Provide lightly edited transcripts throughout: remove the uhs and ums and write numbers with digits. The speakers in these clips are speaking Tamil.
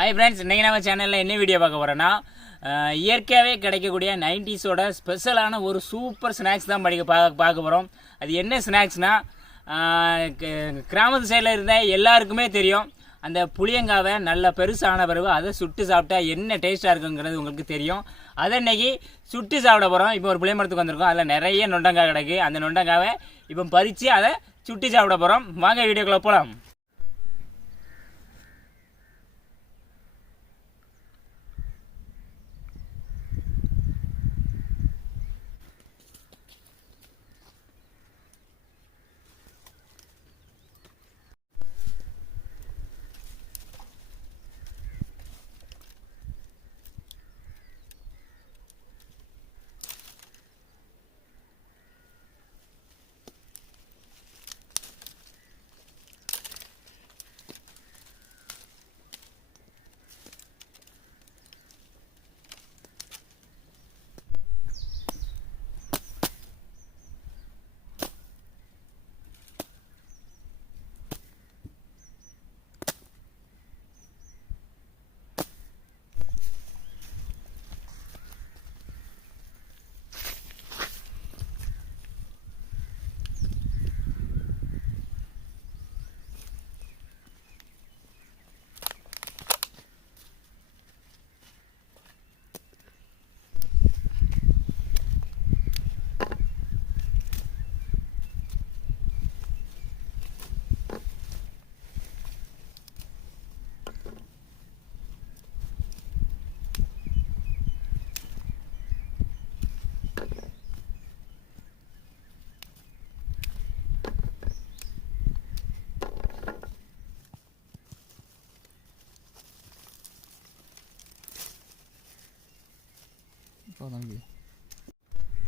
ஹாய் ஃப்ரெண்ட்ஸ், இன்றைக்கி நம்ம சேனலில் என்ன வீடியோ பார்க்க போகிறோன்னா இயற்கையாகவே கிடைக்கக்கூடிய 90ஸோட ஸ்பெஷலான ஒரு சூப்பர் ஸ்நாக்ஸ் தான் பார்க்க போகிறோம். அது என்ன ஸ்நாக்ஸ்னால், கிராமத்து சைடில் இருந்த எல்லாருக்குமே தெரியும். அந்த புளியங்காவை நல்ல பெருசான பிறகு அதை சுட்டு சாப்பிட்டா என்ன டேஸ்ட்டாக இருக்குங்கிறது உங்களுக்கு தெரியும். அதை இன்றைக்கி சுட்டு சாப்பிட போகிறோம். இப்போ ஒரு புளிய மரத்துக்கு வந்திருக்கோம். அதில் நிறைய நொண்டங்காய் கிடக்கு. அந்த நொண்டங்காவை இப்போ பறித்து அதை சுட்டு சாப்பிட போகிறோம். வாங்க வீடியோக்குள்ளே போகலாம்.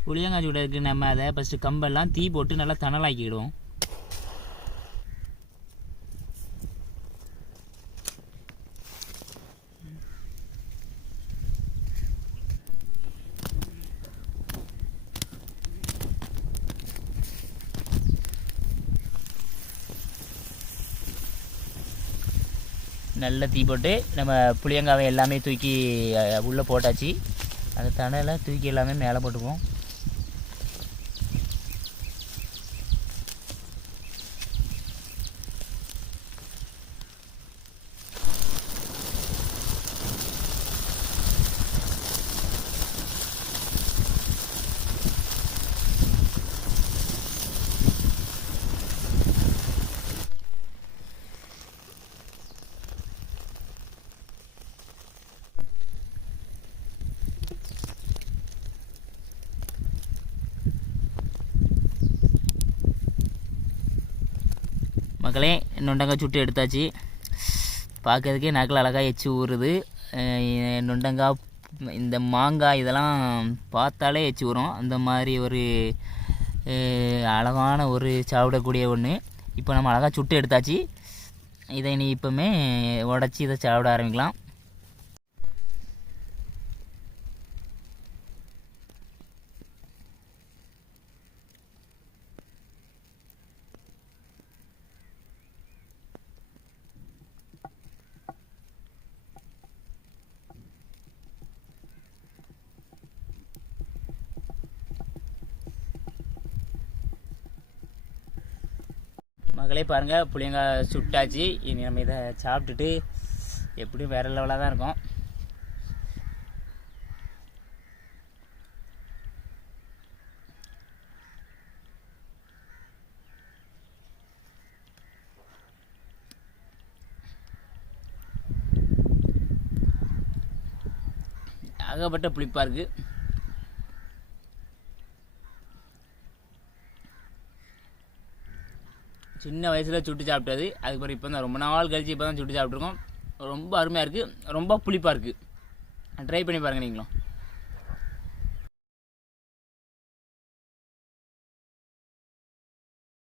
புளியங்காய் சுடுறதுக்கு நம்ம அதை ஃபஸ்ட்டு கம்பெல்லாம் தீ போட்டு நல்லா தணலாக்கிடுவோம். நல்ல தீ போட்டு நம்ம புளியங்காவை எல்லாமே தூக்கி உள்ளே போட்டாச்சு. அந்த தணலை தூக்கி எல்லாமே மேலே போட்டுக்குவோம். மக்களே, நொண்டங்காய் சுட்டு எடுத்தாச்சு. பார்க்கறதுக்கே நாக்கில் அழகாக எச்சு ஊறுது. நொண்டங்காய், இந்த மாங்காய் இதெல்லாம் பார்த்தாலே எச்சு ஊறும். அந்த மாதிரி ஒரு அழகான ஒரு சாப்பிடக்கூடிய ஒன்று. இப்போ நம்ம அழகாக சுட்டு எடுத்தாச்சு. இதை நீ இப்போமே உடச்சி இதை சாப்பிட ஆரம்பிக்கலாம். மக்களே பாருங்கள், புளியங்காய் சுட்டாச்சு. இனி நம்ம இதை சாப்பிட்டுட்டு எப்படியும் வேறு லெவலாக தான் இருக்கும். ஏகப்பட்ட புளிப்பாக இருக்குது. சின்ன வயசில் சுட்டு சாப்பிட்டது. அதுக்கப்புறம் இப்போ தான் ரொம்ப நாள் கழிச்சு இப்போ தான் சுட்டு சாப்பிட்ருக்கோம். ரொம்ப அருமையாக இருக்குது, ரொம்ப புளிப்பாக இருக்குது. ட்ரை பண்ணி பாருங்கள் நீங்களும்.